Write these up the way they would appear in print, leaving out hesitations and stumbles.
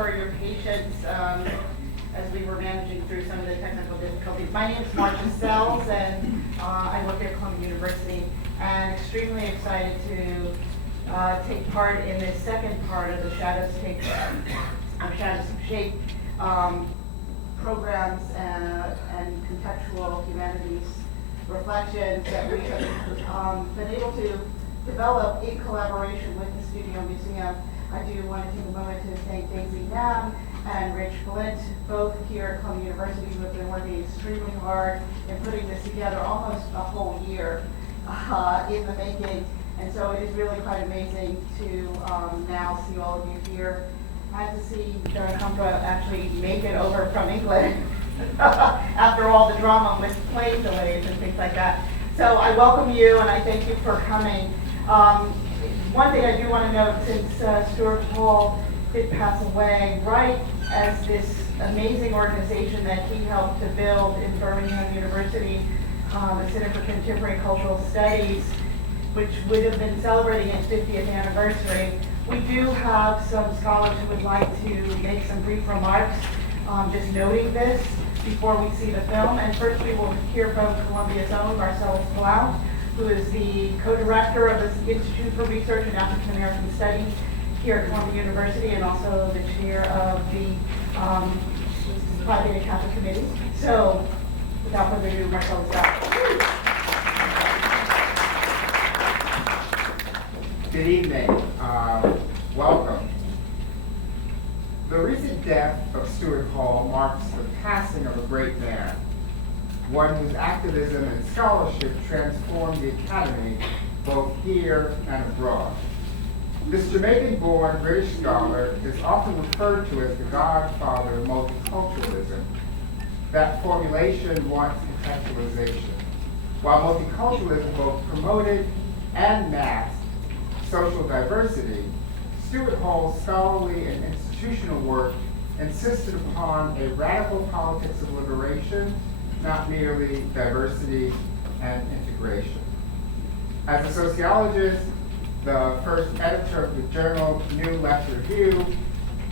for your patience as we were managing through some of the technical difficulties. My name is Marcia Sells, and I work at Columbia University, and extremely excited to take part in this second part of the Shadows Take Shape programs and contextual humanities reflections that we have been able to develop in collaboration with the Studio Museum. I do want to take a moment to thank Daisy Nam and Rich Blint, both here at Columbia University, who have been working extremely hard in putting this together almost a whole year in the making. And so it is really quite amazing to now see all of you here and to see John Akomfrah actually make it over from England after all the drama with plane delays and things like that. So I welcome you and I thank you for coming. One thing I do want to note, since Stuart Hall did pass away, right as this amazing organization that he helped to build in Birmingham University, the Center for Contemporary Cultural Studies, which would have been celebrating its 50th anniversary, we do have some scholars who would like to make some brief remarks, just noting this before we see the film. And first we will hear from Columbia's own Marcellus Blount, who is the co-director of the Institute for Research in African American Studies here at Columbia University, and also the chair of the Pi Beta Kappa Committee. So without further ado, Marcellus Blount. Good evening. Welcome. The recent death of Stuart Hall marks the passing of a great man, one whose activism and scholarship transformed the Academy both here and abroad. This Jamaican-born British scholar is often referred to as the godfather of multiculturalism. That formulation wants contextualization. While multiculturalism both promoted and masked social diversity, Stuart Hall's scholarly and institutional work insisted upon a radical politics of liberation, not merely diversity and integration. As a sociologist, the first editor of the journal New Left Review,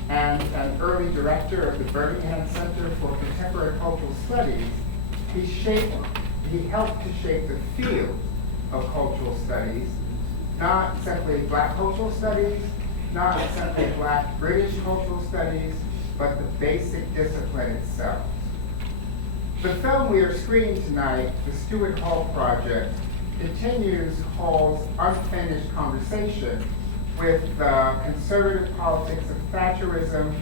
and an early director of the Birmingham Center for Contemporary Cultural Studies, he helped to shape the field of cultural studies, not simply Black cultural studies, not simply Black British cultural studies, but the basic discipline itself. The film we are screening tonight, The Stuart Hall Project, continues Hall's unfinished conversation with the conservative politics of Thatcherism,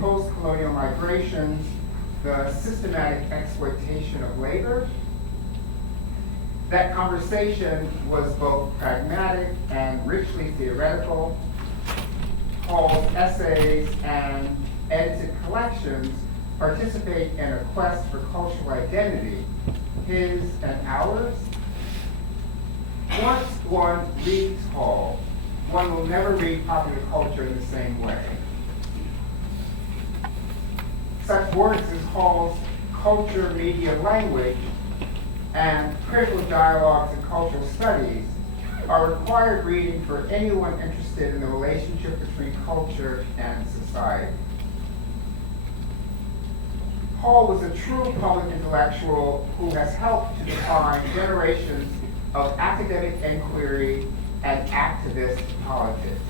post-colonial migrations, the systematic exploitation of labor. That conversation was both pragmatic and richly theoretical. Hall's essays and edited collections participate in a quest for cultural identity, his and ours. Once one reads Hall, one will never read popular culture in the same way. Such works as Hall's culture, media, language, and critical dialogues in cultural studies are required reading for anyone interested in the relationship between culture and society. Hall was a true public intellectual who has helped to define generations of academic inquiry and activist politics.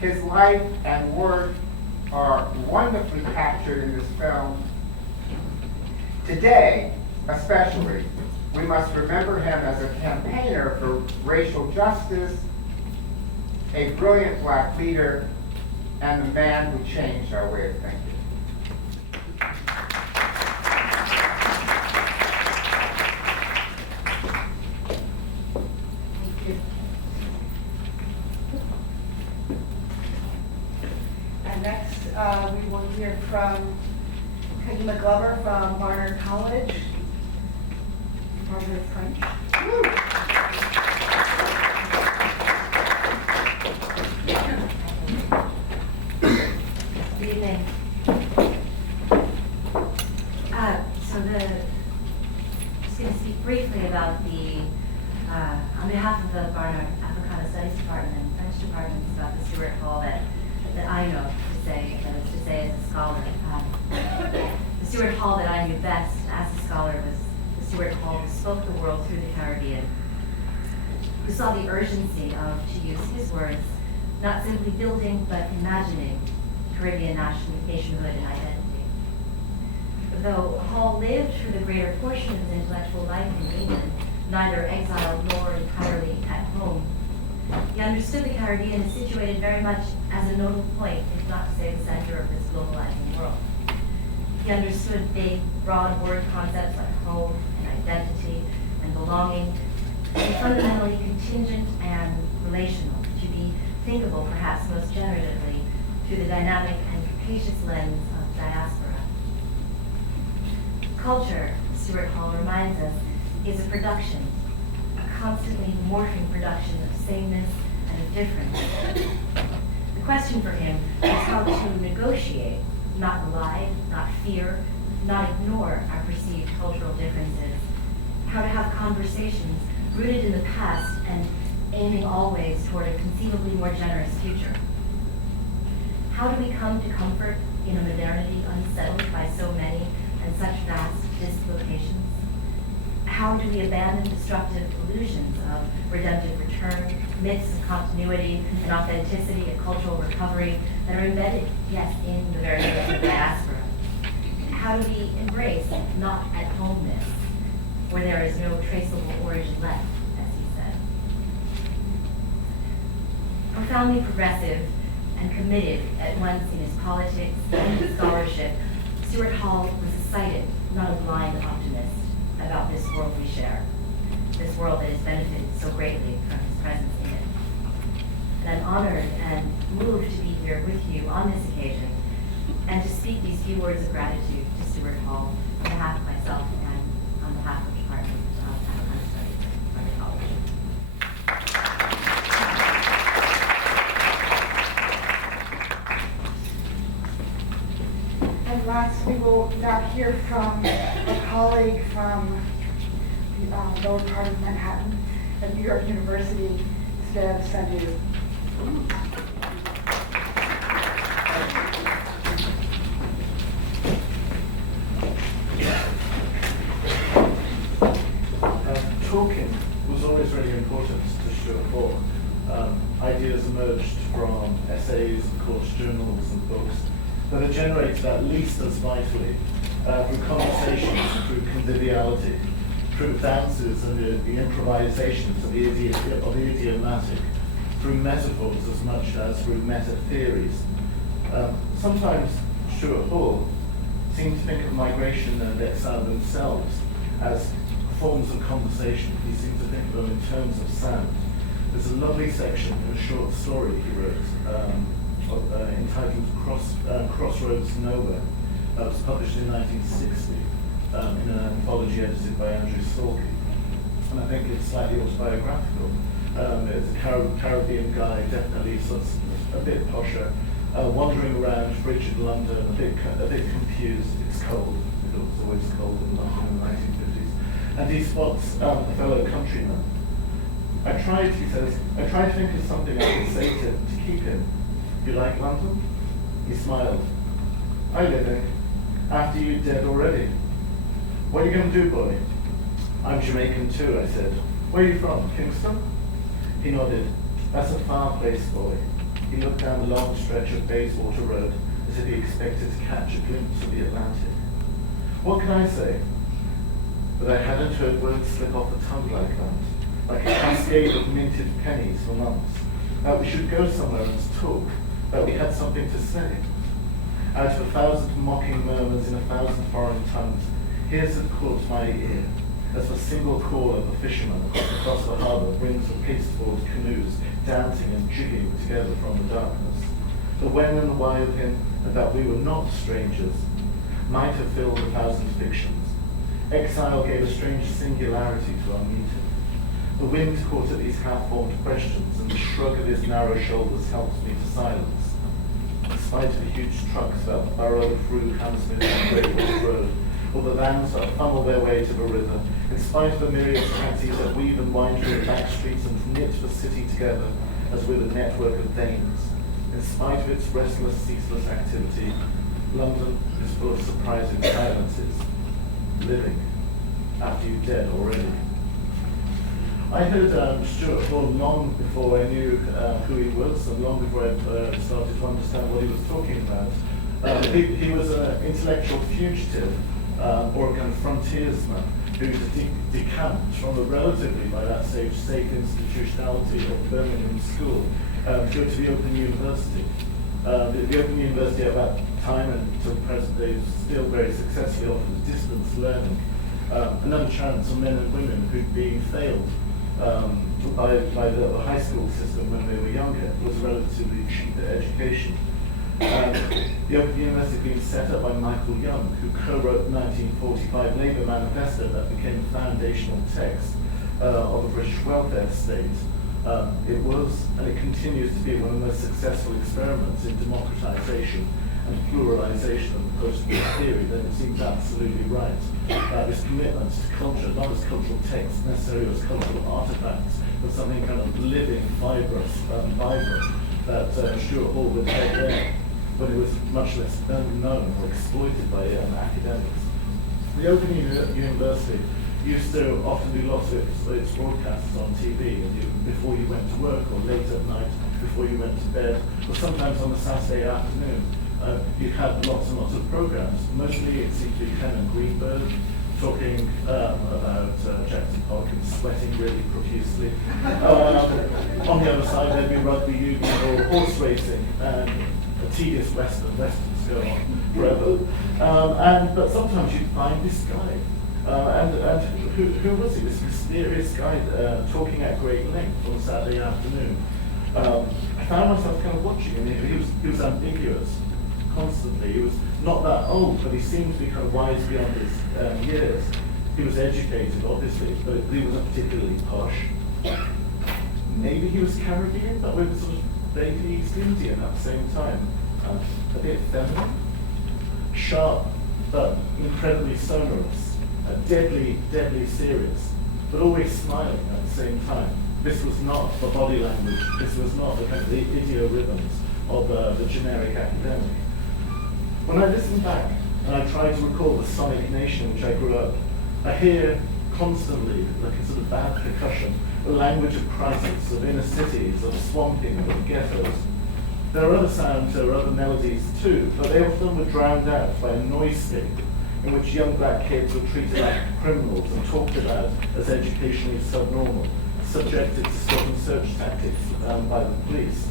His life and work are wonderfully captured in this film. Today, especially, we must remember him as a campaigner for racial justice, a brilliant Black leader, and the man who changed our way of thinking. Thank you. And next, we will hear from Naima Glover from Barnard College. Department of French. Good evening. Just going to speak briefly about the, on behalf of the Barnard Africana Studies Department and French departments, about the Stuart Hall that I know say, that is to say, as a scholar. The Stuart Hall that I knew best as a scholar was the Stuart Hall who spoke the world through the Caribbean, who saw the urgency of, to use his words, not simply building but imagining Caribbean nationhood and identity. Though Hall lived for the greater portion of his intellectual life in England, neither exiled nor entirely at home, he understood the Caribbean as situated very much as a nodal point, if not to say the center of this globalizing world. He understood big, broad word concepts like home and identity and belonging to be fundamentally contingent and relational, to be thinkable perhaps most generatively through the dynamic and capacious lens of diaspora. Culture, Stuart Hall reminds us, is a production, a constantly morphing production of sameness and of difference. The question for him is how to negotiate, not lie, not fear, not ignore our perceived cultural differences, how to have conversations rooted in the past and aiming always toward a conceivably more generous future. How do we come to comfort in a modernity unsettled by so many and such vast dislocations? How do we abandon destructive illusions of redemptive return, myths of continuity and authenticity and cultural recovery that are embedded, yes, in the very myth of diaspora? How do we embrace not at homeness, where there is no traceable origin left, as he said? Profoundly progressive and committed at once in his politics and his scholarship, Stuart Hall was a sighted, not a blind optimist about this world we share, this world that has benefited so greatly from his presence in it. And I'm honored and moved to be here with you on this occasion and to speak these few words of gratitude to Stuart Hall on behalf of myself and on behalf of the Department of African Studies at College. And last, we will now hear from a colleague from the lower part of Manhattan at New York University, Stev Sandhu. Talking was always really important to Stuart Hall. Ideas emerged from essays, of course, journals and books that are generated at least as vitally through conversations, through conviviality, through dances and the improvisations of the idiomatic, through metaphors as much as through meta-theories. Sometimes Stuart Hall seemed to think of migration and exile themselves as forms of conversation. He seemed to think of them in terms of sound. There's a lovely section in a short story he wrote entitled Crossroads Nowhere. That was published in 1960 in an anthology edited by Andrew Stalky. And I think it's slightly autobiographical. It's a Caribbean guy, definitely sort of a bit posher, wandering around frigid London, a bit confused. It's cold. It was always cold in London in the 1950s. And he spots a fellow countryman. He says, I tried to think of something I could say to him to keep him. You like London? He smiled. I live in. After you're dead already. What are you going to do, boy? I'm Jamaican too, I said. Where are you from, Kingston? He nodded. That's a far place, boy. He looked down the long stretch of Bayswater Road as if he expected to catch a glimpse of the Atlantic. What can I say? But I hadn't heard words slip off the tongue like a cascade of minted pennies for months. That we should go somewhere and talk, that we had something to say. Out of 1,000 mocking murmurs in 1,000 foreign tongues, here's had caught my ear, as the single call of a fisherman across the harbour brings the pasteboard canoes dancing and jigging together from the darkness. The when and the why of him, and that we were not strangers, might have filled 1,000 fictions. Exile gave a strange singularity to our meeting. The wind caught at these half-formed questions, and the shrug of his narrow shoulders helps me to silence. In spite of the huge trucks that burrow through Handsworth and Great West Road, or the vans that funnel their way to the river, in spite of the myriad taxis that weave and wind through the back streets and knit the city together as with a network of veins, In spite of its restless, ceaseless activity, London is full of surprising silences, living after you're dead already. I heard Stuart Hall long before I knew who he was, and long before I started to understand what he was talking about. He was an intellectual fugitive, or a kind of frontiersman, who decamped from a relatively, by that stage, safe institutionality of Birmingham School to go to the Open University. The Open University at that time and to the present day still very successfully offers distance learning. Another chance for men and women who'd been failed by the high school system when they were younger. It was a relatively cheap education. The Open University being set up by Michael Young, who co-wrote the 1945 Labour Manifesto that became the foundational text of the British welfare state. It was, and it continues to be, one of the most successful experiments in democratization and pluralization of the post-war theory. Then it seems absolutely right. This commitment to culture, not as cultural texts necessarily as cultural artifacts, but something kind of living, vibrant, that Stuart Hall would take there, but it was much less known or exploited by academics. The Open University used to often do lots of its broadcasts on TV before you went to work, or late at night before you went to bed, or sometimes on a Saturday afternoon. You had lots and lots of programs. Mostly it seemed to be Clement Greenberg talking about Jackson Pollock and sweating really profusely. On the other side there'd be rugby union or horse racing and a tedious westerns go on forever. But sometimes you'd find this guy. And who was he? This mysterious guy talking at great length on a Saturday afternoon. I found myself kind of watching him. He was ambiguous constantly. He was not that old, but he seemed to be kind of wise beyond his years. He was educated, obviously, but he wasn't particularly posh. Maybe he was Caribbean, but we were sort of vaguely East Indian at the same time. A bit feminine, sharp, but incredibly sonorous, deadly serious, but always smiling at the same time. This was not the body language. This was not the kind of the idiorhythms of the generic academic. When I listen back and I try to recall the sonic nation in which I grew up, I hear constantly, like a sort of bad percussion, the language of crisis, of inner cities, of swamping, of ghettos. There are other sounds, there are other melodies too, but they often were drowned out by a noisescape in which young black kids were treated like criminals and talked about as educationally subnormal, subjected to stop and search tactics by the police.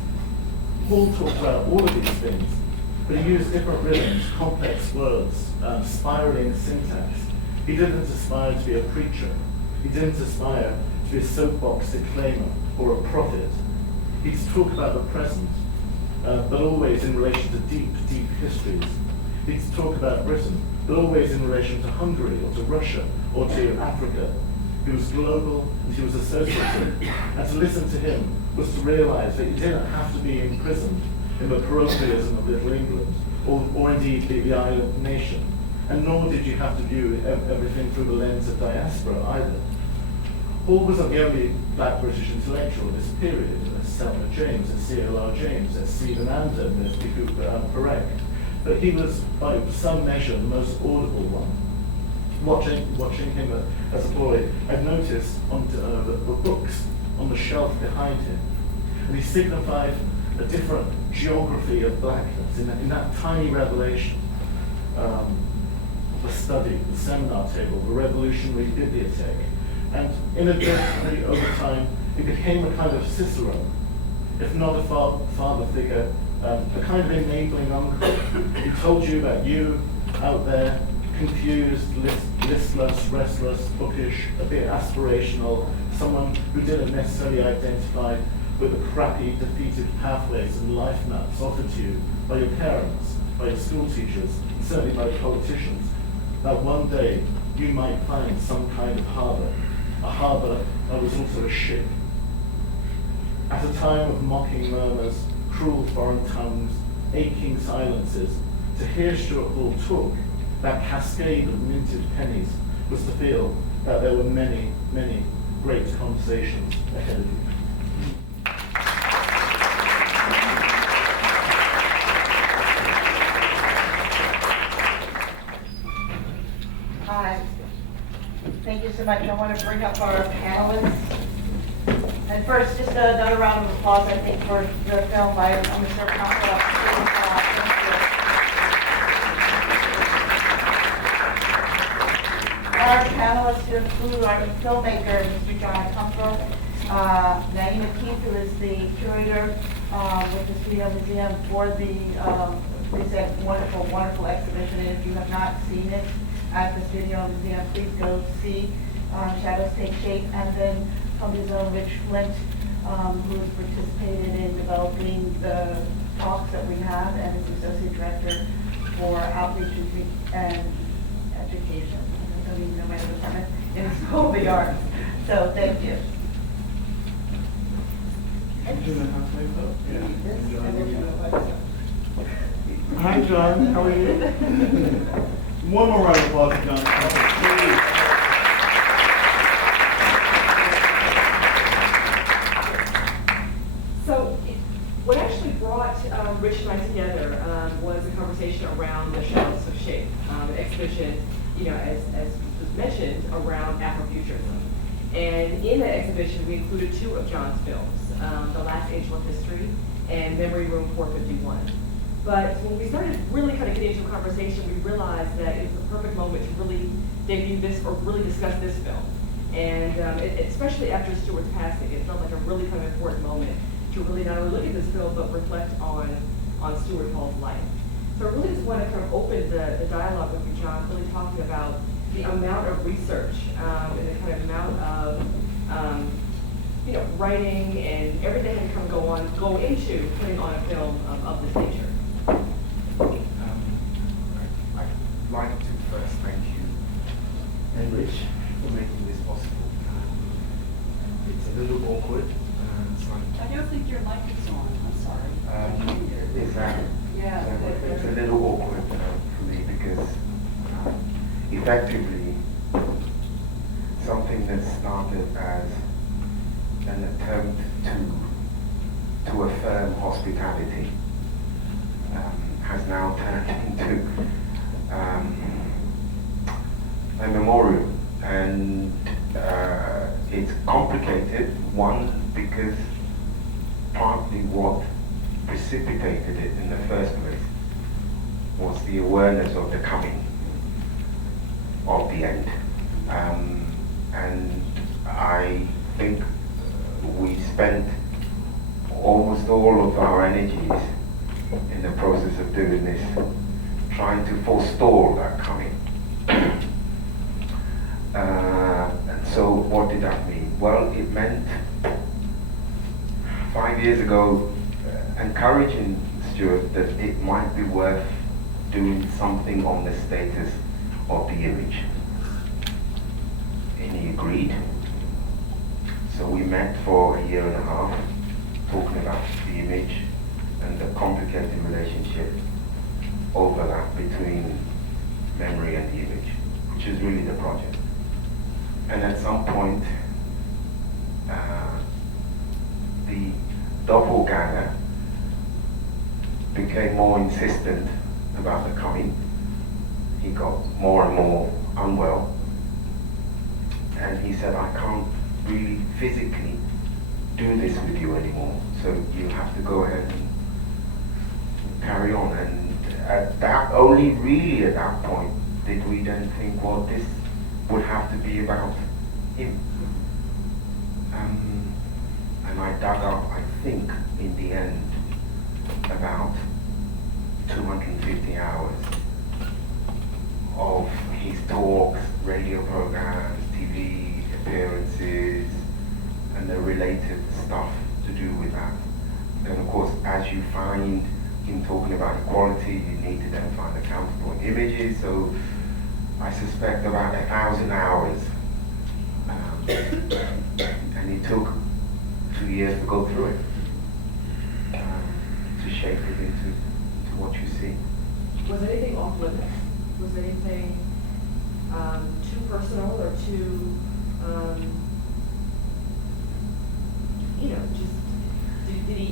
Hall talked about all of these things, but he used different rhythms, complex words, spiraling syntax. He didn't aspire to be a preacher. He didn't aspire to be a soapbox declaimer or a prophet. He'd talk about the present, but always in relation to deep histories. He'd talk about Britain, but always in relation to Hungary or to Russia or to Africa. He was global and he was associative. And to listen to him was to realize that you didn't have to be imprisoned in the parochialism of Little England, or indeed the island nation. And nor did you have to view everything through the lens of diaspora either. Hall wasn't the only black British intellectual of this period. There's Selma James, there's C.L.R. James, there's Stephen Andon, there's Biku Parek. But he was, by some measure, the most audible one. Watching him as a boy, I'd noticed on the books on the shelf behind him, and he signified a different geography of blackness in that tiny revelation. The study, the seminar table, the revolutionary bibliothèque, and inadvertently over time, it became a kind of Cicero, if not a father figure, a kind of enabling uncle. He told you about you out there, confused, listless, restless, bookish, a bit aspirational, someone who didn't necessarily identify with the crappy, defeated pathways and life maps offered to you by your parents, by your school teachers, and certainly by politicians, that one day you might find some kind of harbour, a harbour that was also a ship. At a time of mocking murmurs, cruel foreign tongues, aching silences, to hear Stuart Hall talk, that cascade of minted pennies, was to feel that there were many, many great conversations ahead of you. Thank you so much. I want to bring up our panelists. And first, just another round of applause, I think, for the film by Mr. Akomfrah. Our panelists include our filmmaker, Mr. John Akomfrah, Naima Keith, who is the curator with the Studio Museum for the wonderful, wonderful exhibition. And if you have not seen it at the Studio Museum, please go see Shadows Take Shape. And then from his own Rich Blint, who has participated in developing the talks that we have, and is Associate Director for Outreach and Education. I don't even know my other department in the School of the Arts. So thank you. Hi, John. How are you? One more round of applause for John. So, what actually brought Rich and I together was a conversation around the Shadows of Shape, an exhibition, as was mentioned, around Afrofuturism. And in that exhibition, we included 2 of John's films, The Last Angel of History and Memory Room 451. But when we started really kind of getting into a conversation, we realized that it was the perfect moment to really debut this or really discuss this film. And especially after Stuart's passing, it felt like a really kind of important moment to really not only look at this film, but reflect on Stuart Hall's life. So I really just want to kind of open the dialogue with you, John, really talking about the amount of research and the kind of amount of writing and everything that had come go into putting on a film of this nature. I'd like to first thank you and Rich for making this possible. It's a little awkward. I don't think your mic is on, I'm sorry. It's a little awkward for me because effectively something that started as an attempt to affirm hospitality has now turned into a memorial, and it's complicated. One, because partly what precipitated it in the first place was the awareness of the coming of the end. And I think we spent almost all of our energies in the process of doing this, trying to forestall that coming. And so what did that mean? Well, it meant 5 years ago encouraging Stuart that it might be worth doing something on the status of the image. And he agreed. So we met for a year and a half, talking about the image and the complicated relationship overlap between memory and the image, which is really the project. And at some point, the doppelganger became more insistent about the coming. He got more and more unwell. And he said, I can't really physically do this with you anymore. So you have to go ahead and carry on. And only really at that point did we then think, well, this would have to be about him. And I dug up, I think, in the end, about 250 hours of his talks, radio programs, TV appearances, and the related stuff to do with that. And of course, as you find him talking about equality, you need to then find the counterpoint images. So I suspect about 1,000 hours. And it took 2 years to go through it, to shape it into what you see. Was anything off limits? Was anything too personal or too,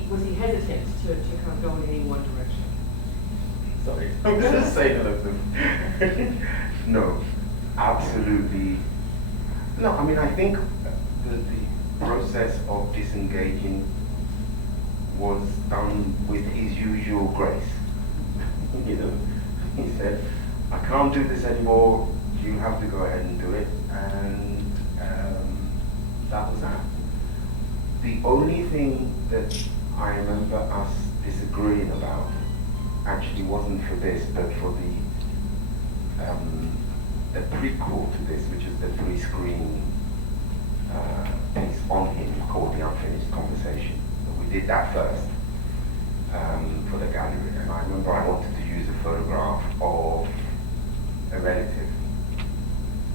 was he hesitant to kind of go in any one direction? Sorry, I'm going to say none of them. No, absolutely No, I mean, I think the process of disengaging was done with his usual grace. You know, he said, I can't do this anymore, you have to go ahead and do it, and that was that. The only thing that I remember us disagreeing about actually wasn't for this, but for the prequel to this, which is the three-screen piece on him called The Unfinished Conversation. We did that first for the gallery, and I remember I wanted to use a photograph of a relative,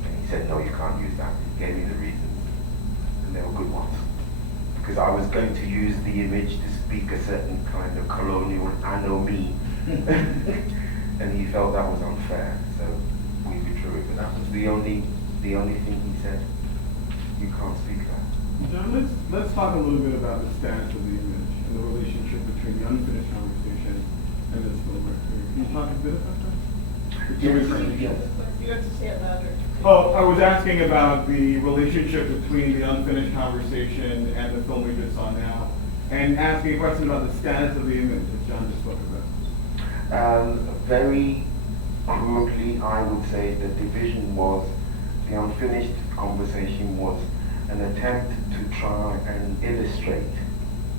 and he said, no, you can't use that. He gave me the reasons, and they were good ones. Because I was going to use the image to speak a certain kind of colonial anomie, and he felt that was unfair, so we withdrew it. But that was the only thing he said. You can't speak that. John, let's talk a little bit about the status of the image and the relationship between the unfinished conversation and this film right here. Can you talk a bit about that? Yes. You have to say it louder. Oh, I was asking about the relationship between the unfinished conversation and the film we just saw now, and asking a question about the status of the image that John just spoke about. Very crudely, I would say the division was, the unfinished conversation was an attempt to try and illustrate,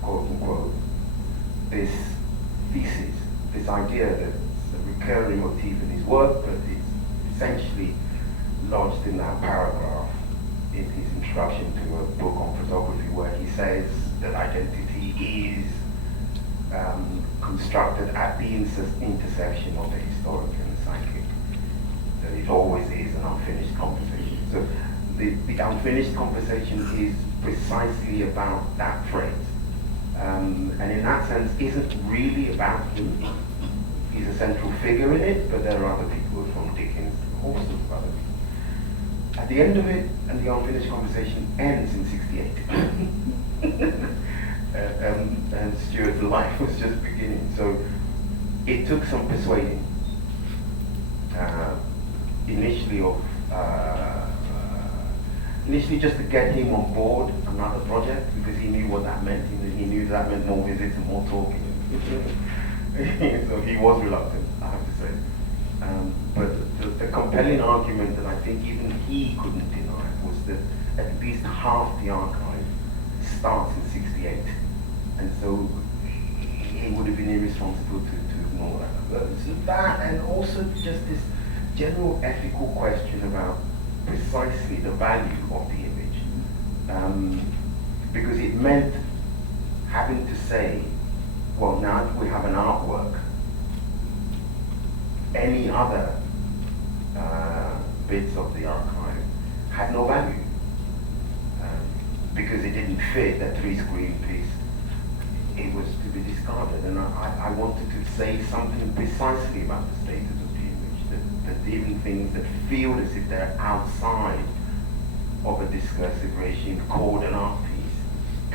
quote unquote, this thesis, this idea that's a recurring motif in his work, but it's essentially lodged in that paragraph in his introduction to a book on photography, where he says that identity is constructed at the intersection of the historic and the psychic, that it always is an unfinished conversation. So the unfinished conversation is precisely about that phrase, and in that sense isn't really about him. He's a central figure in it, but there are other people, from Dickens, all sorts of other people. At the end of it, and the unfinished conversation ends in '68. And Stuart's life was just beginning. So it took some persuading, initially just to get him on board another project, because he knew what that meant. He knew that meant more visits and more talking. So he was reluctant, I have to say. But the compelling argument that I think even he couldn't deny was that at least half the archive starts in '68. And so it would have been irresponsible to ignore that. So that, and also just this general ethical question about precisely the value of the image. Because it meant having to say, well, now that we have an artwork, any other bits of the archive had no value. Because it didn't fit that three-screen piece. It was to be discarded, and I wanted to say something precisely about the status of the image, that even things that feel as if they're outside of a discursive regime called an art piece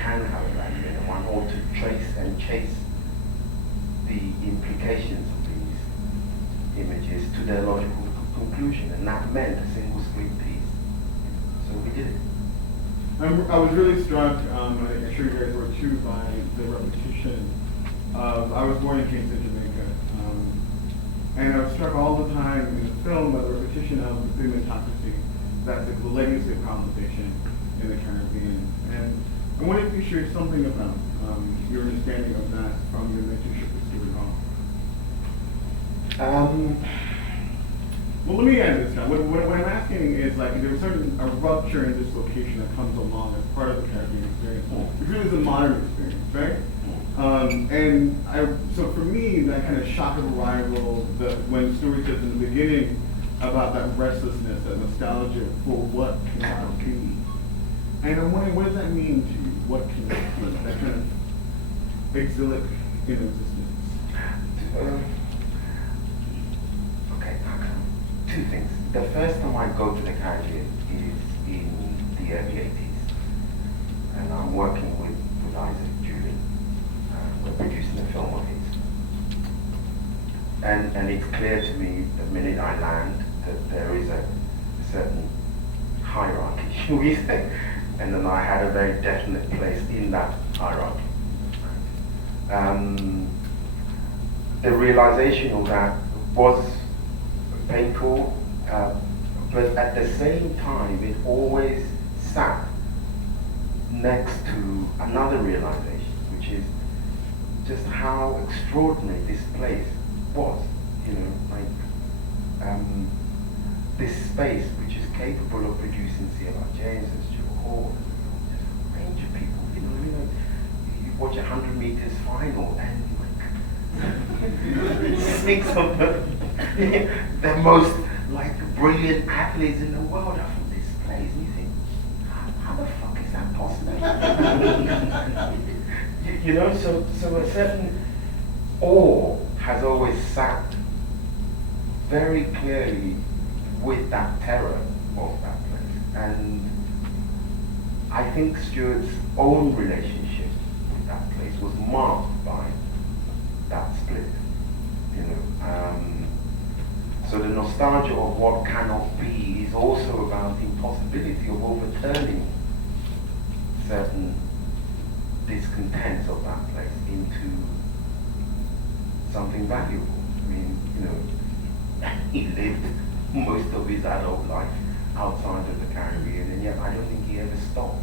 can have a value, and one ought to trace and chase the implications of these images to their logical conclusion, and that meant a single screen piece. So we did it. I was really struck, I'm sure you guys were too, by the repetition of, I was born in Kingston, Jamaica, and I was struck all the time in the film by the repetition of the pigmentocracy, that's the legacy of colonization in the Caribbean. And I wanted to share something about your understanding of that from your mentorship with Stuart Hall. Well, let me add this now. What I'm asking is, like, there's a rupture and dislocation that comes along as part of the Caribbean experience, which really is a modern experience, right? So for me, that kind of shock of arrival, when Stuart says in the beginning about that restlessness, that nostalgia for what cannot be, and I'm wondering, what does that mean to you? What cannot be? That kind of exilic existence. Two things. The first time I go to the Caribbean is in the early 80s. And I'm working with Isaac Julian. We're producing a film of his. And it's clear to me the minute I land that there is a certain hierarchy shall we say? And then I had a very definite place in that hierarchy. The realization of that was painful, but at the same time, it always sat next to another realization, which is just how extraordinary this place was. This space which is capable of producing C.L.R. James and Stuart Hall, just a range of people. You watch 100 meters final and like 6 of the most like brilliant athletes in the world are from this place. And you think, how the fuck is that possible? So a certain awe has always sat very clearly with that terror of that place. And I think Stuart's own relationship with that place was marked by that split. So the nostalgia of what cannot be is also about the impossibility of overturning certain discontents of that place into something valuable. I mean, he lived most of his adult life outside of the Caribbean, and yet I don't think he ever stopped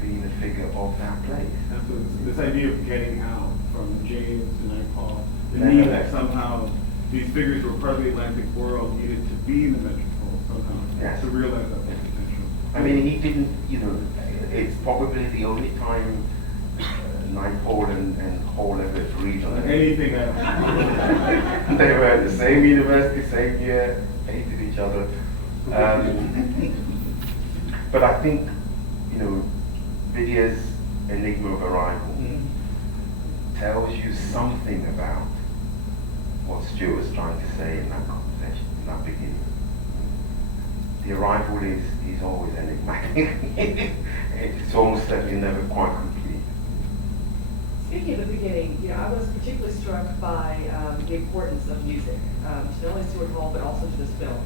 being a figure of that place. Absolutely. This idea of getting out from James to Nina Gopaul, the need that somehow these figures who were part of the Atlantic world needed to be in the metropole somehow, yes, to realize that full potential. I mean, he didn't, it's probably the only time Nina Gopaul and Hall ever agreed on anything else. They were at the same university, same year, hated each other. But I think, Vidya's Enigma of Arrival tells you something about what Stuart was trying to say in that conversation, in that beginning. The arrival is always enigmatic. It's almost certainly never quite complete. Speaking of the beginning, I was particularly struck by the importance of music, to not only Stuart Hall, but also to this film.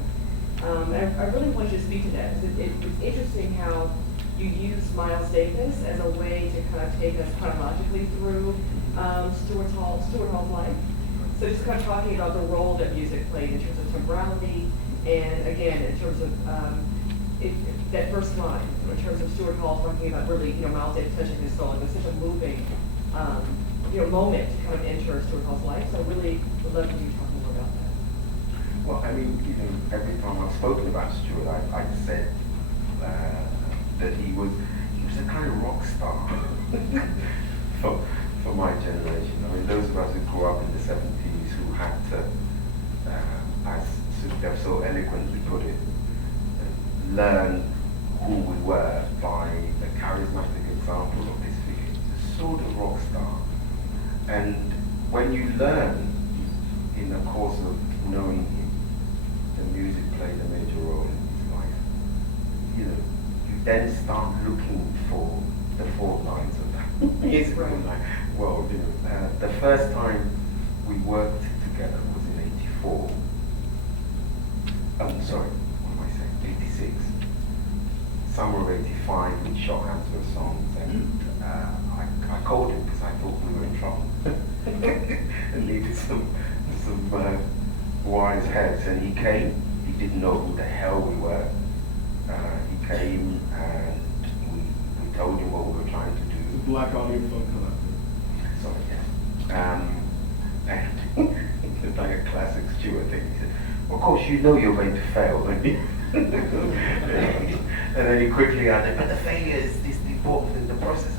And I really want you to speak to that, because it's interesting how you use Miles Davis as a way to kind of take us chronologically through Stuart Hall's life. So just kind of talking about the role that music played in terms of temporality, and again, in terms of that first line, in terms of Stuart Hall talking about really, Miles Davis touching his soul. It was such a moving, moment to kind of enter Stuart Hall's life. So I really would love for you to talk more about that. Well, I mean, every time I've spoken about Stuart, I've said that he was a kind of rock star for my generation. I mean, those of us who grew up in the 70s who had to, as Dev so eloquently put it, learn who we were by a charismatic example of this figure. He's a sort of rock star. And when you learn in the course of knowing him, the music played a major role in his life. You then start looking for the fault lines of that music. Like, well, the first time we worked together was in '84. I'm sorry, what am I saying? '86. Summer of '85, we shot Handsworth Songs, and I called him because I thought we were in trouble and needed some wise heads, and he came. He didn't know who the hell we were. He came and we told him what we were trying to do. The Black Audio Film Collective. Sorry, yes. And it's like a classic Stuart thing. He said, of course you know you're going to fail, don't you? And then he quickly added, but the failure is important in the process of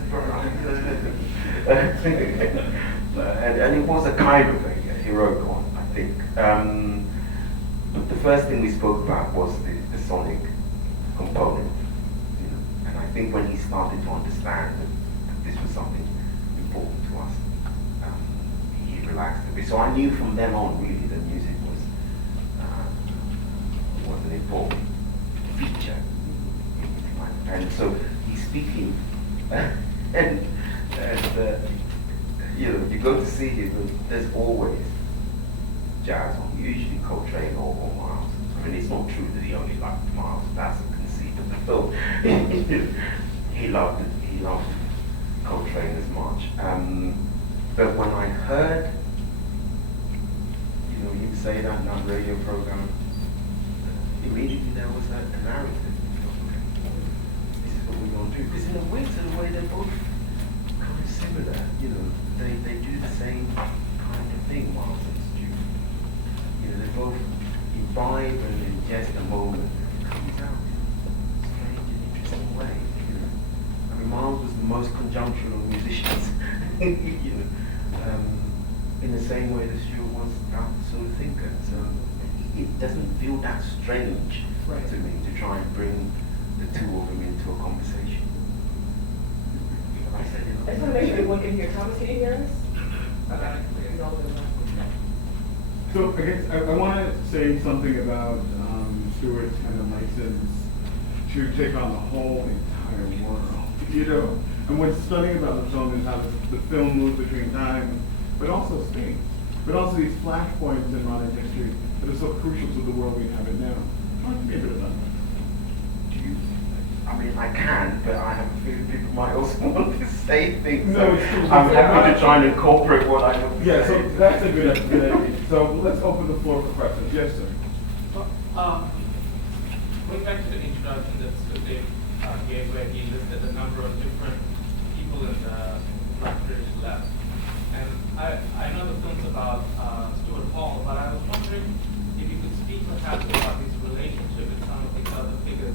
and it was a kind of failure, heroic one, I think. But the first thing we spoke about was the sonic component. And I think when he started to understand that this was something important to us, he relaxed a bit. So I knew from then on, really, that music was an important feature in his life. And so he's speaking, and you go to see him, there's always jazz on, usually Coltrane or Miles. I mean, it's not true that he only liked Miles, that's a conceit of the So he loved Coltrane's March. But when I heard, him say that in that radio program, immediately there was a narrative. This is what we're going to do. Because in a way, they're both kind of similar. They do the same kind of thing, Miles and Stu. They both imbibe and ingest a moment and it comes out in a strange and interesting way. I mean, Miles was the most conjunctural musician, in the same way that Stuart was that sort of thinker. So it doesn't feel that strange to me to try and bring the two of them into a conversation. I just want to make sure everyone can hear. Thomas, can you hear us? So I guess I want to say something about Stuart's kind of license to take on the whole entire world. And what's stunning about the film is how the film moves between time, but also space, but also these flashpoints in modern history that are so crucial to the world we inhabit now. Why don't you give it a thought? I mean, I can, but I have a feeling people might also want to say things. No, it's true. I'm happy to try and incorporate what I want to Yeah, say. so that's a good idea. So let's open the floor for questions. Yes, sir. Going back to the introduction that Stuart gave, where he listed a number of different people in the Black British left. And I know the film's about Stuart Hall, but I was wondering if you could speak perhaps about his relationship with some of these other figures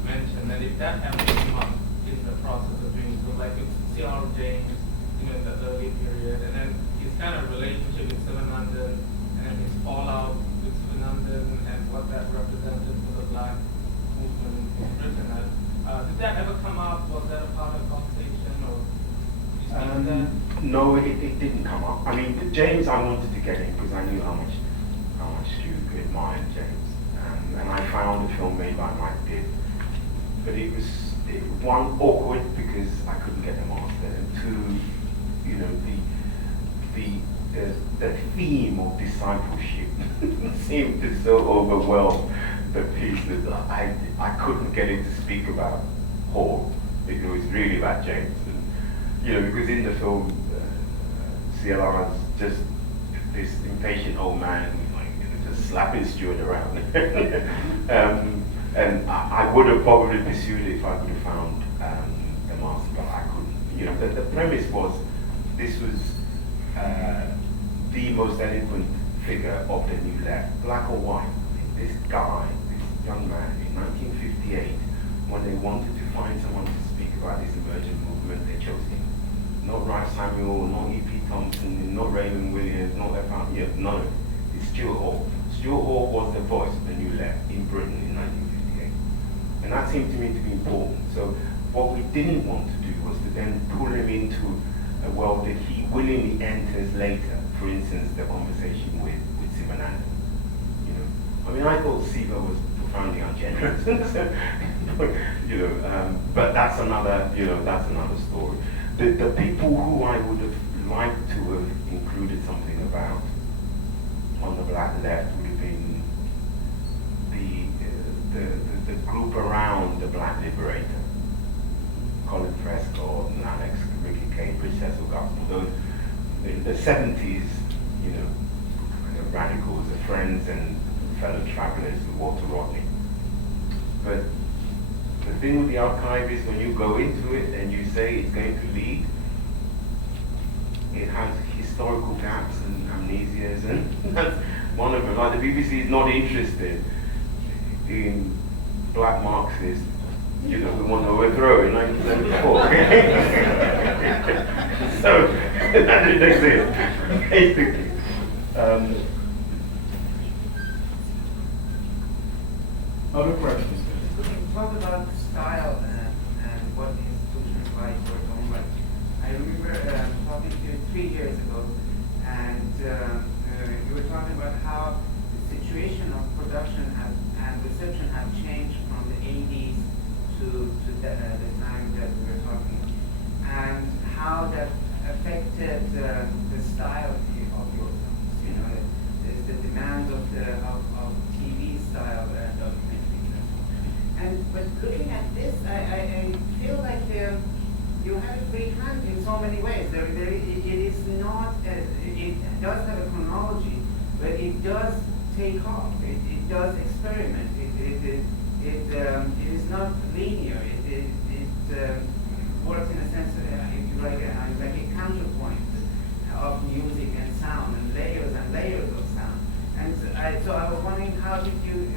mentioned, and if that ever came up in the process of doing so, like with C.R. James, in the early period, and then his kind of relationship with Seven London, and then his fallout with Seven London, and what that represented for the Black movement in Britain. Did that ever come up? Was that a part of the conversation, or did you speak to that? No, it didn't come up. I mean, James, I wanted to get in because I knew how much Stuart admired James, and I found the film made by Mike Bibb. But it was one, awkward because I couldn't get them off there, and two, the theme of discipleship seemed to so overwhelm the piece that I couldn't get it to speak about Hall. It was really about James, and, because in the film, CLR is just this impatient old man, just slapping Stuart around. And I would have probably pursued it if I could have found the master, but I couldn't. The premise was this was the most eloquent figure of the New Left, black or white. This guy, this young man, in 1958, when they wanted to find someone to speak about this emergent movement, they chose him. Not Ralph Samuel, not E.P. Thompson, not Raymond Williams, not F.R. None of it. It's Stuart Hall. Stuart Hall was the voice of the New Left in Britain in 1958. And that seemed to me to be important. So what we didn't want to do was to then pull him into a world that he willingly enters later. For instance, the conversation with Sivananda. I mean, I thought Siva was profoundly ungenerous. But that's another story. The people who I would have liked to have included something about on the black left would have been the group around the black liberator. Colin Prescott, Alex, Ricky Cambridge, Cecil Gusman. Those in the 70s, the radicals, the friends and fellow travelers, Walter Rodney. But the thing with the archive is when you go into it and you say it's going to lead, it has historical gaps and amnesias, and that's one of them. Like the BBC is not interested in black Marxists, who want to overthrow in 1974. So that didn't exist, basically. Other questions? Talk about style and what institutions like were going like. I remember talking to you 3 years ago, and you were talking about how the situation of production and reception have changed from the 80s to the time that we were talking, and how that affected the style of your films. many ways. It is not, it does have a chronology, but it does take off. It does experiment. It is not linear. It works in a sense, if you like a counterpoint of music and sound and layers of sound. And so I was wondering, how did you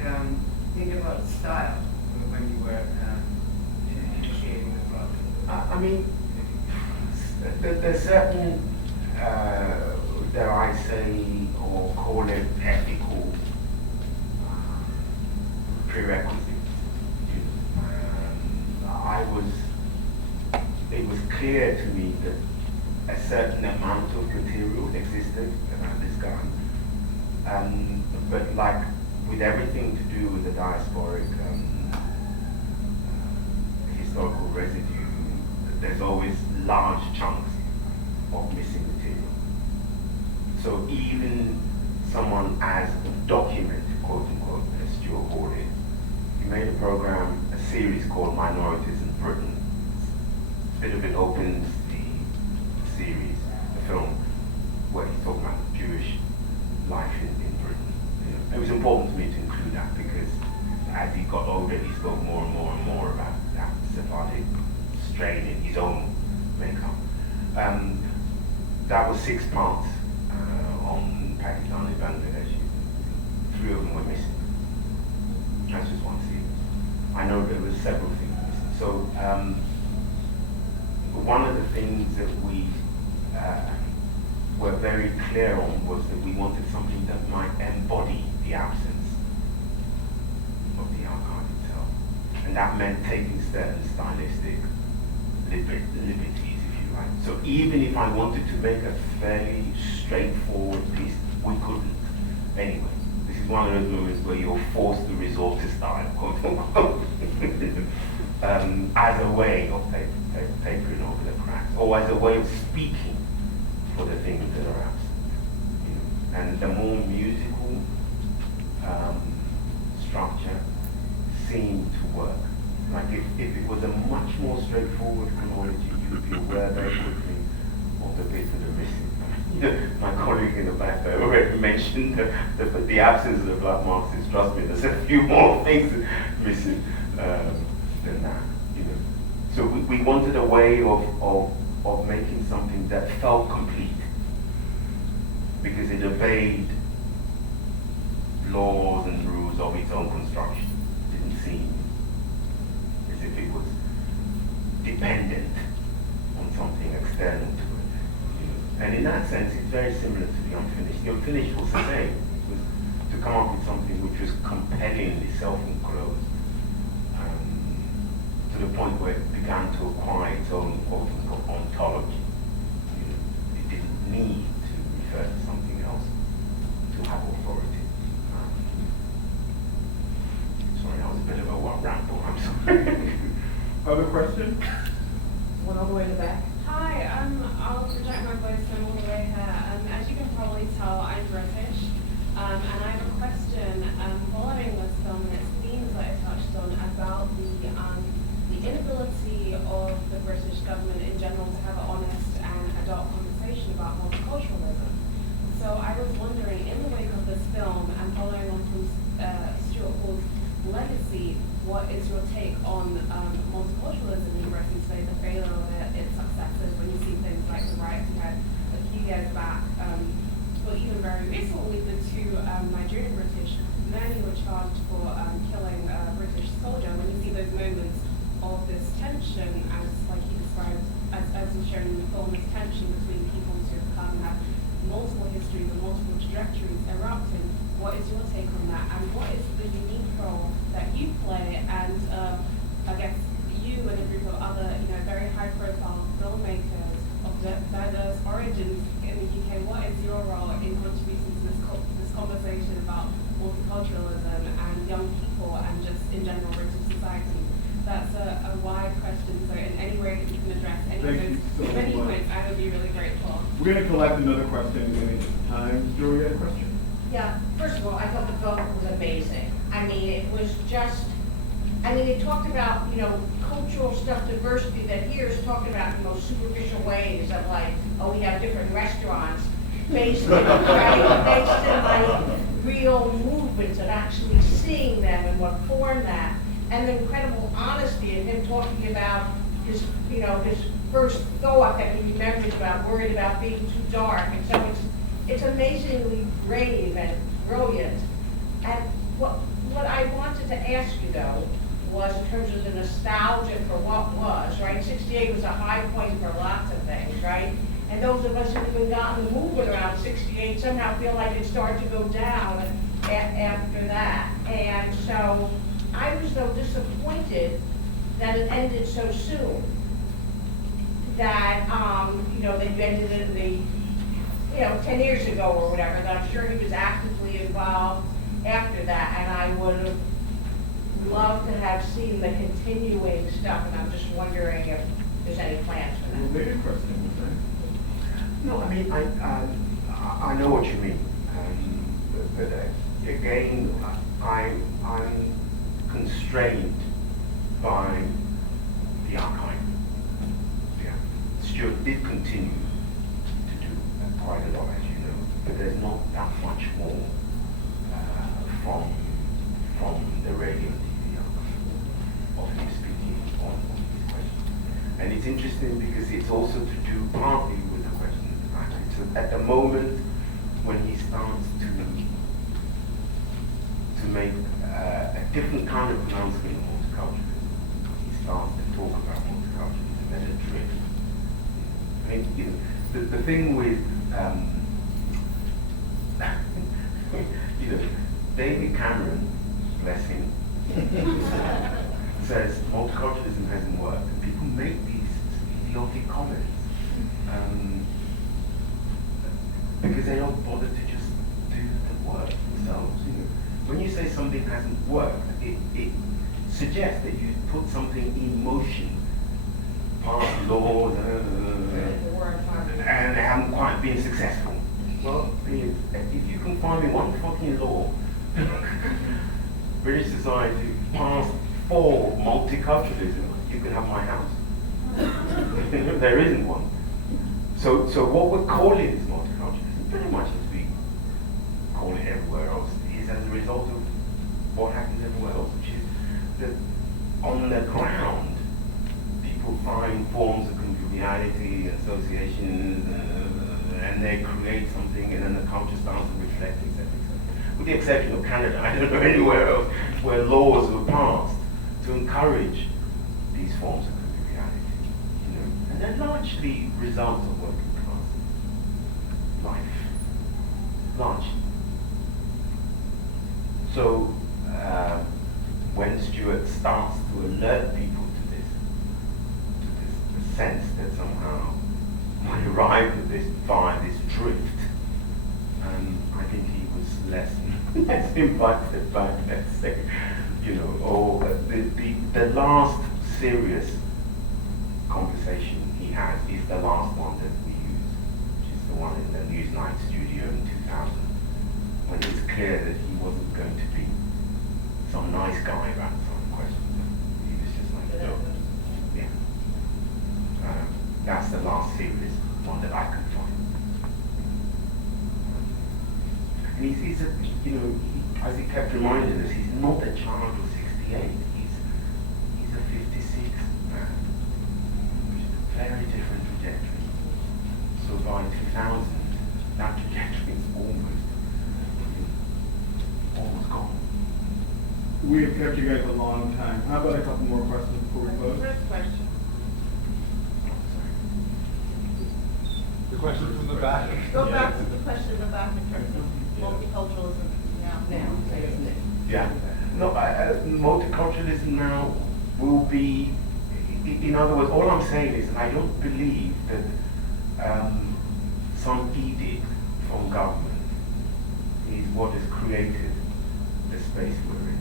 think about style when you were initiating the project? I mean, there's certain, dare I say, or call it ethical prerequisites. It was clear to me that a certain amount of material existed around this guy. But like with everything to do with the diasporic historical residue, there's always large chunks of missing material. So even someone as documented, quote unquote, as Stuart Hall is, he made a program, a series called Minorities in Britain. A bit of it opens the series, the film, where he's talking about Jewish life in Britain. You know, it was important to me to include that because as he got older, he spoke more and more and more about that Sephardic strain in his own makeup. That was 6 parts on Pakistani Bangladesh. 3 of them were missing. That's just one series. I know there were several things missing. So one of the things that we were very clear on was that we wanted something that might embody the absence of the archive itself. And that meant taking certain stylistic liberties, if you like. So even if I wanted to make a fairly straightforward piece, we couldn't. Anyway, this is one of those moments where you're forced to resort to style, quote unquote, as a way of papering over the cracks, or as a way of speaking for the things that are absent. You know? And the more musical structure seemed to work. Like if it was a much more straightforward chronology, you'd be aware very quickly of the bits that are missing. My colleague in the back there already mentioned the absence of the black marks. Trust me, there's a few more things missing than that. You know, so we wanted a way of making something that felt complete because it obeyed laws and rules of its own construction. It didn't seem as if it was dependent on something external to it. You know? And in that sense, it's very similar to the unfinished. The unfinished was the same. It was to come up with something which was compellingly self-enclosed, to the point where it began to acquire its own quote-unquote ontology. You know, it didn't need to refer to something else to have authority. Sorry, that was a bit of a ramble, I'm sorry. Other question? One all the way in the back. Hi, I'll project my voice from all the way here. As you can probably tell, I'm British, and I have a question following this film and its themes that it touched on about the inability of the British government in general to have an honest and adult conversation about multiculturalism. So I was wondering, in the wake of this film and following on from Stuart Hall's legacy, what is your take on multiculturalism in Britain today, the failure of its successes, when you see things like the riots we had a few years back, or even very recently, the 2 Nigerian British men who were charged for killing a British soldier, when you see those moments of this tension, as like he described, as was shown in the film, this tension between people who have multiple histories and multiple trajectories erupting. What is your take on that, and what is the unique role that you play, and I guess you and a group of other, very high-profile filmmakers of diverse origins in the UK, what is your role in contributing to this conversation about multiculturalism and young people and just in general British society? That's a wide question, so in any way that you can address any of those many points, I would be really grateful. We're going to collect another question in the interest of time. Do we get a question? Yeah, first of all, I thought the film was amazing. I mean, it was just I mean, they talked about, you know, cultural stuff, diversity, that here is talking about the most superficial ways of like, oh, we have different restaurants based in, right, based in like real movements and actually seeing them and what formed that. And the incredible honesty of him talking about his, you know, his first thought that he remembers about worried about being too dark. And so it's amazingly brave and brilliant. And what I wanted to ask you though was in terms of the nostalgia for what was, right? 68 was a high point for lots of things, right? And those of us who have gotten the movement around 68 somehow feel like it started to go down after that. And so I was so disappointed that it ended so soon. That, you know, they ended in the, you know, 10 years ago or whatever, that I'm sure he was actively involved after that. And I would have loved to have seen the continuing stuff, and I'm just wondering if there's any plans for that. Well, maybe a question, No, I mean, I know what you mean. But again, I'm constrained by the archive. Yeah. Stuart did continue to do quite a lot, as you know, but there's not that much more from the radio and TV archive of him speaking on these questions. And it's interesting because it's also to do partly with the question of the language. So at the moment when he starts to make a different kind of announcement of multiculturalism, he starts to talk about multiculturalism as a drift. I mean, you know, the thing with you know, David Cameron, bless him, says multiculturalism hasn't worked, and people make these idiotic comments because they don't bother to just do the work themselves. You know, when you say something hasn't worked, it suggests that you put something in motion, passed laws, and they haven't quite been successful. Well, if you can find me one fucking law, British society passed for multiculturalism, you can have my house. There isn't one. So what we're calling is multiculturalism, pretty much as we call it everywhere else, is as a result of what happens everywhere else, which is that on the ground, people find forms of conviviality, associations, and they create something, and then the culture starts to reflect, etc. With the exception of Canada, I don't know anywhere else where laws were passed to encourage these forms of conviviality, you know, and they're largely results of working class life, largely. So when Stuart starts to alert people to this sense that somehow we arrived at this via this drift, I think he was less impacted by that second, you know, or the last serious conversation he has is the last one that we use, which is the one in the Newsnight studio in 2000, when it's clear that he wasn't going to be some nice guy about some question. He was just like, no. Yeah. That's the last serious one that I could find. And he's a, you know, as he kept reminding us, he's not a child of 68. He's a 56 man, which is a very different trajectory. So by 2000, that trajectory is almost gone. We have kept you guys a long time. How about a couple more questions before we close? First question. The question from the back. Go back to the question in the back in terms of multiculturalism now. Yeah. No, multiculturalism now will be, in other words, all I'm saying is I don't believe that some edict from government is what has created the space we're in.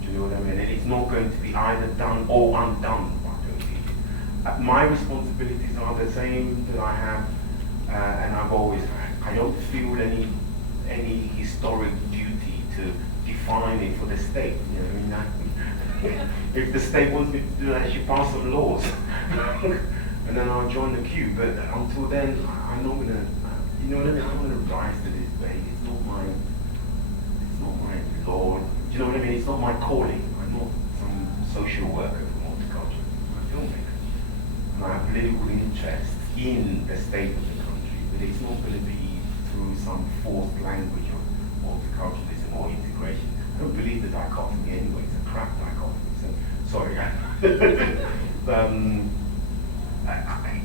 Do you know what I mean? And it's not going to be either done or undone, I don't think. My responsibilities are the same that I have and I've always had. I don't feel any historic duty to define it for the state. You know, I mean, If the state wants me to do that, it should pass some laws. And then I'll join the queue. But until then, I'm not gonna, you know what I mean? I'm gonna rise to this bait. It's not my law. Do you know what I mean? It's not my calling. I'm not some social worker for multicultural. I'm a filmmaker. And I have political interests in the state of the country, but it's not going to be through some forced language of multiculturalism or integration. I don't believe the dichotomy anyway. It's a crap dichotomy. So, sorry.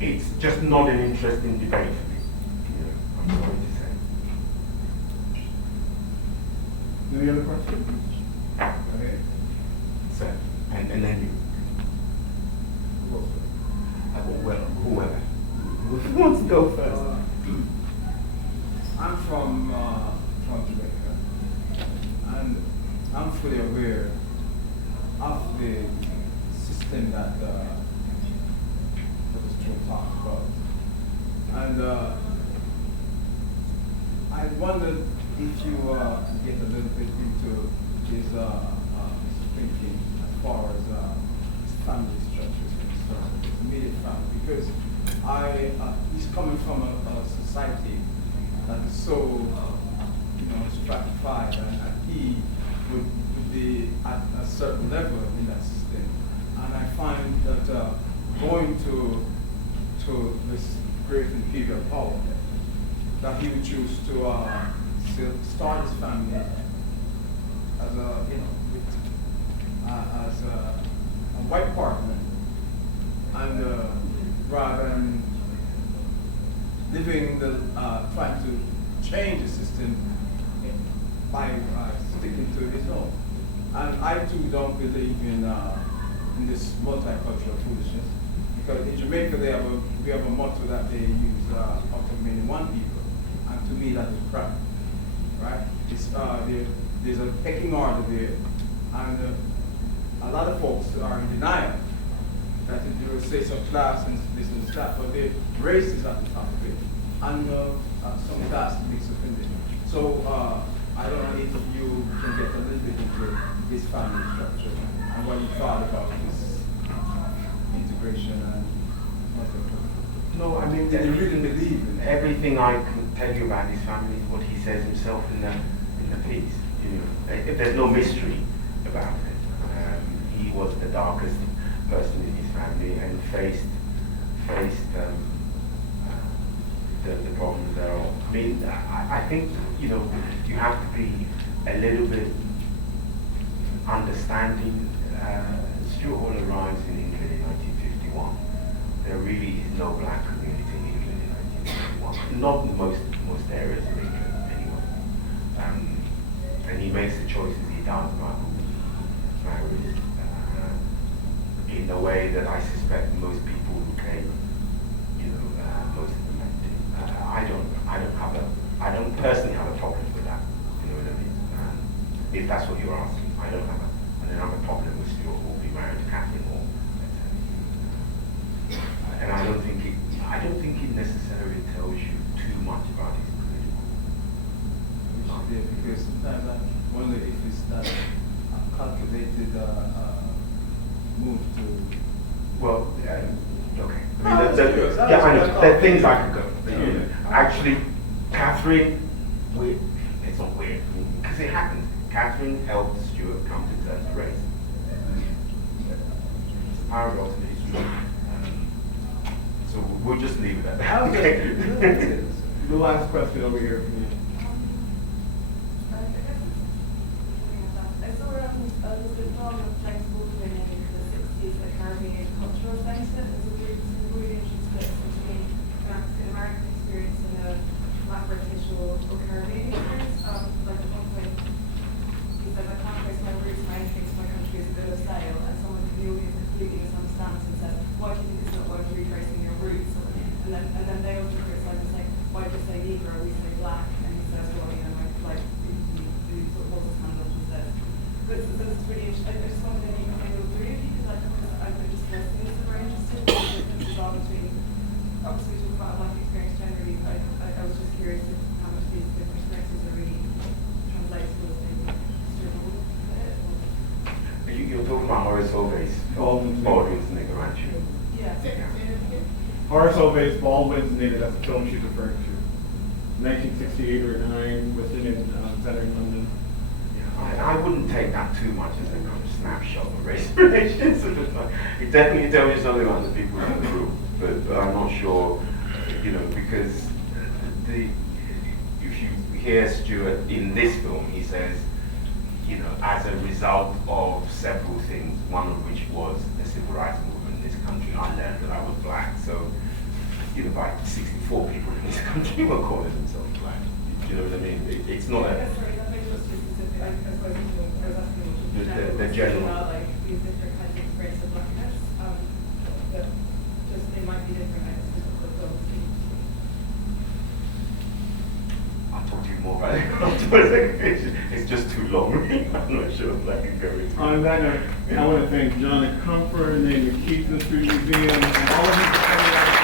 It's just not an interesting debate for me. You know, I'm sorry to say. Any other questions? Go ahead. So, and then you. Well, whoever. Who wants to go first? I'm from Jamaica, and I'm fully aware of the system that Stuart talked about. And I wondered if you get a little bit into his thinking as far as his family structure is concerned, his immediate family, because he's coming from a society that is so, stratified, and he would be at a certain level in that system. And I find that going to this great imperial power, that he would choose to start his family as a white partner, and rather than trying to change the system by sticking to his own. And I too don't believe in this multicultural foolishness, because in Jamaica we have a motto that they use out of many one people, and to me that is crap, right? It's there's a pecking order there, and a lot of folks are in denial that they will say some class and this and that, but the race is at the top of it, and some class makes offended. So I don't know if you can get a little bit into this family structure and what you thought about this integration and whatever. No, I mean, did you really believe in everything I can tell you about his family is what he says himself in the piece. You know, there's no mystery about it. He was the darkest person in his family and faced the problems thereof. I mean, I think, you have to be a little bit understanding. Stuart Hall arrives in England in 1951. There really is no black community in England in 1951. Not in most areas of England, anyway. And he makes the choices he does about who he marries in a way that I suspect most people who came, most of them did. I don't personally have a problem with that. You know what I mean? If that's what you're asking, I don't have a problem with Stuart Hall being married to Catherine Hall. And I don't think it necessarily tells you too much about his political. Because sometimes I wonder if it's that calculated move to. Well, okay. I mean, I know. There are things I could go. Actually, Catherine, it's not weird, because it happened. Catherine helped Stuart come to terms with race. It's a paradox, but it's true. So we'll just leave it at that. The last question over here from you. I saw a film of James Baldwin in the 60s, the Caribbean Cultural Center. There's a really interesting to me, African American experience and a Black British or Caribbean experience. Like at one point, he said, I can't trace my roots, my entry to my country is a bit of a sail, and someone in the audience completely misunderstands and says, why do you think it's not worth retracing your roots? And then they also criticize and say, why do you say Negro, we say Black? And he says, well, like he sort of holds his hand up and says, but it's really interesting. I just wondered if you can maybe agree with you, because I'm just listening, it's very interesting. The differences are between, obviously we talk about life experience generally, but I was just curious if how much these different perspectives are really translatable in Stuart Hall. You're talking about Horace Always. Baldwin's Baldwin's Nigger Ranch. Yeah. Horace Always, Baldwin's Nigger, that's the film she's referring to. 1968 or 9, West Indian Center in London. I wouldn't take that too much as a kind of snapshot of race relations. It definitely tells you something about the people in the room, but I'm not sure, because if you hear Stuart in this film, he says, as a result of several things, one of which was the civil rights movement in this country, I learned that I was black. So, by 64 people in this country were calling themselves black. Do you know what I mean? It's not a... The general. Like these different kinds of experiences of blackness, that just they might be different. I guess because of those things. I'll talk to you more about it afterwards. It's just too long. I'm not sure if I can go into it. On that note, I want to thank John Akomfrah, Naima Keith, the Street Museum, and all of you for coming out.